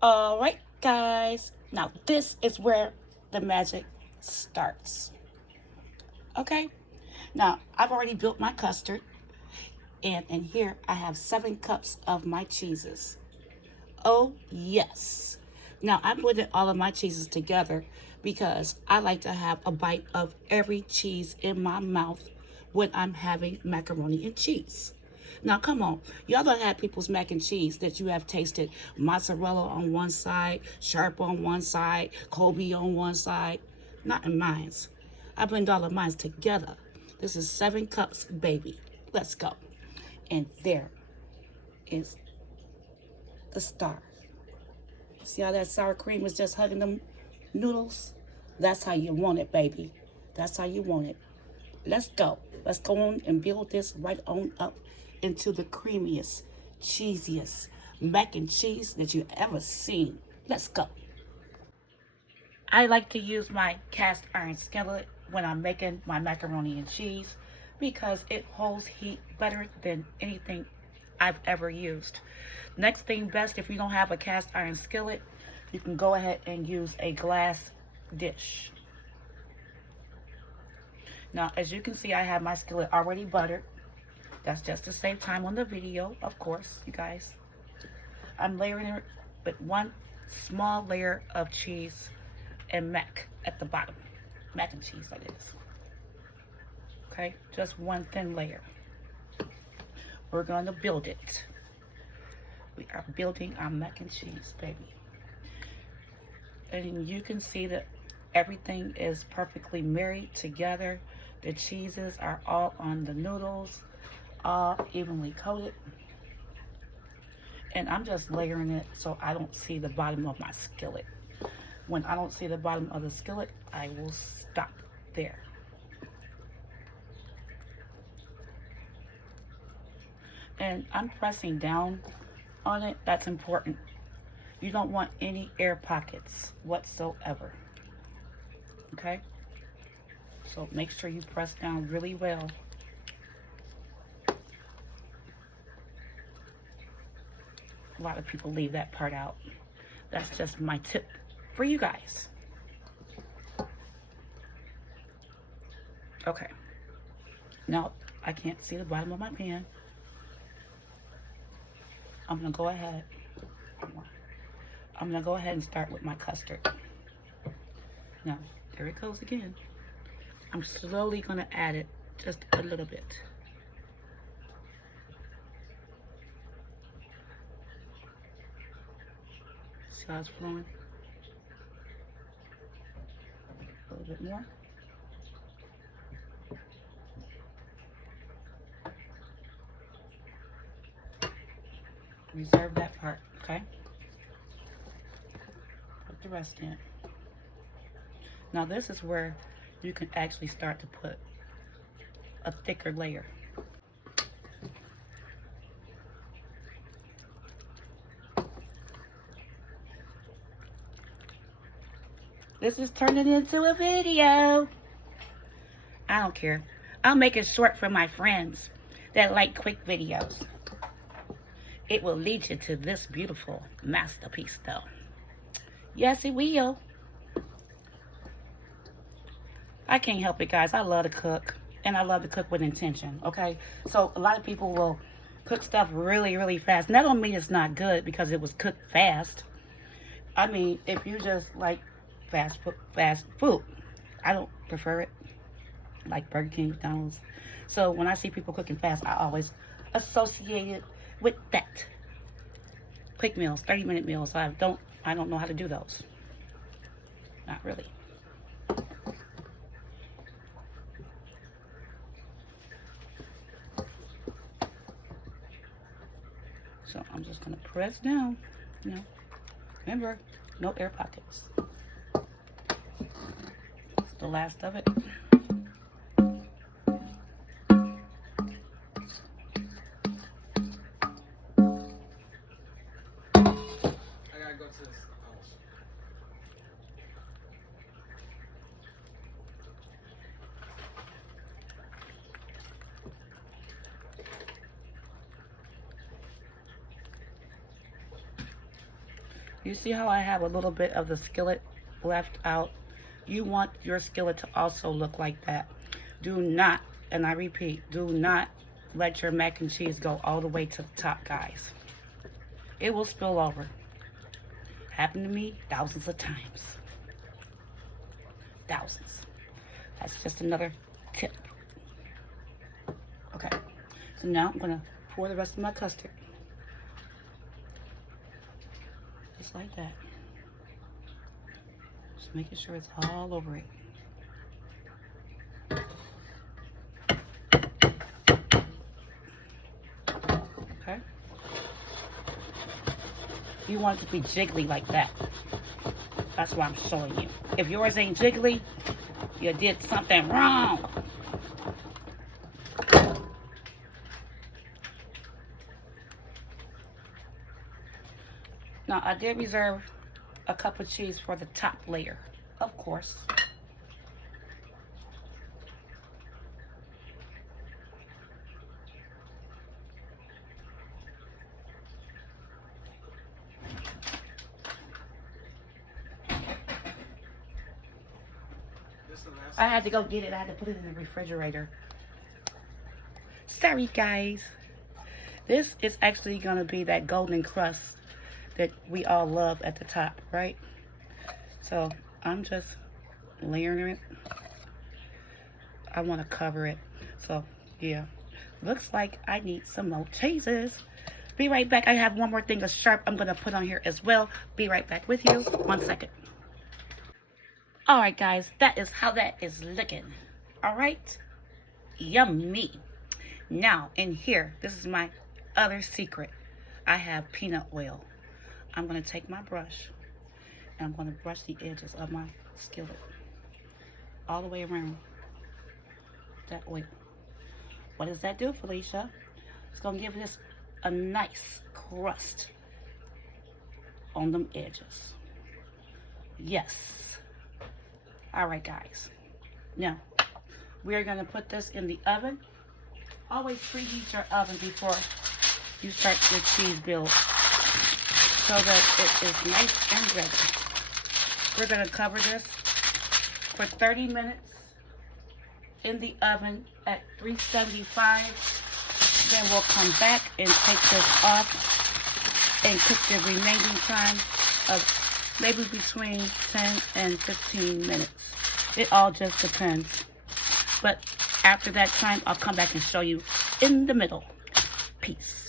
All right, guys. Now, this is where the magic starts. Okay? Now, I've already built my custard, and in here I have 7 cups of my cheeses. Oh, yes. Now, I put all of my cheeses together because I like to have a bite of every cheese in my mouth when I'm having macaroni and cheese. Now, come on. Y'all done had people's mac and cheese that you have tasted mozzarella on one side, sharp on one side, Kobe on one side. Not in mine's. I blend all of mine together. This is 7 cups, baby. Let's go. And there is the star. See how that sour cream is just hugging them noodles? That's how you want it, baby. That's how you want it. Let's go. Let's go on and build this right on up into the creamiest, cheesiest mac and cheese that you've ever seen. Let's go. I like to use my cast iron skillet when I'm making my macaroni and cheese because it holds heat better than anything I've ever used. Next thing best, if you don't have a cast iron skillet, you can go ahead and use a glass dish. Now, as you can see, I have my skillet already buttered. That's just to save time on the video, of course, you guys. I'm layering it with one small layer of cheese and mac at the bottom. Mac and cheese, that is. Okay, just one thin layer. We're going to build it. We are building our mac and cheese, baby. And you can see that everything is perfectly married together. The cheeses are all on the noodles, all evenly coated. And I'm just layering it so I don't see the bottom of my skillet. When I don't see the bottom of the skillet, I will stop there. And I'm pressing down on it. That's important. You don't want any air pockets whatsoever. Okay? So make sure you press down really well. A lot of people leave that part out. That's just my tip for you guys. Okay. Now, I can't see the bottom of my pan. I'm going to go ahead. I'm going to go ahead and start with my custard. Now, there it goes again. I'm slowly going to add it just a little bit. See how it's flowing? A little bit more. Reserve that part, okay? Put the rest in. Now this is where you can actually start to put a thicker layer. This is turning into a video. I don't care. I'll make it short for my friends that like quick videos. It will lead you to this beautiful masterpiece though. Yes, it will. I can't help it, guys. I love to cook, and I love to cook with intention, okay? So a lot of people will cook stuff really, really fast. And that don't mean it's not good because it was cooked fast. I mean, if you just like fast food, I don't prefer it, like Burger King, McDonald's. So when I see people cooking fast, I always associate it with that. Quick meals, 30-minute meals. I don't know how to do those. Not really. So I'm just gonna press down, you know. Remember, no air pockets. That's the last of it. You see how I have a little bit of the skillet left out? You want your skillet to also look like that. Do not, and I repeat, do not let your mac and cheese go all the way to the top, guys. It will spill over. Happened to me thousands of times. Thousands. That's just another tip. Okay, so now I'm gonna pour the rest of my custard. Just like that. Just making sure it's all over it. Okay. You want it to be jiggly like that. That's what I'm showing you. If yours ain't jiggly, you did something wrong. Now, I did reserve a cup of cheese for the top layer, of course. I had to go get it. I had to put it in the refrigerator. Sorry, guys. This is actually going to be that golden crust that we all love at the top, right? So I'm just layering it. I want to cover it. So yeah, looks like I need some more cheeses. Be right back. I have one more thing of sharp I'm going to put on here as well. Be right back with you. 1 second. All right, guys, that is how that is looking. All right, yummy. Now in here, this is my other secret. I have peanut oil. I'm going to take my brush and I'm going to brush the edges of my skillet all the way around that oil. What does that do, Felicia? It's going to give this a nice crust on them edges. Yes. All right, guys. Now, we're going to put this in the oven. Always preheat your oven before you start your cheese build so that it is nice and ready. We're going to cover this for 30 minutes in the oven at 375. Then we'll come back and take this off and cook the remaining time of maybe between 10 and 15 minutes. It all just depends. But after that time, I'll come back and show you in the middle. Peace.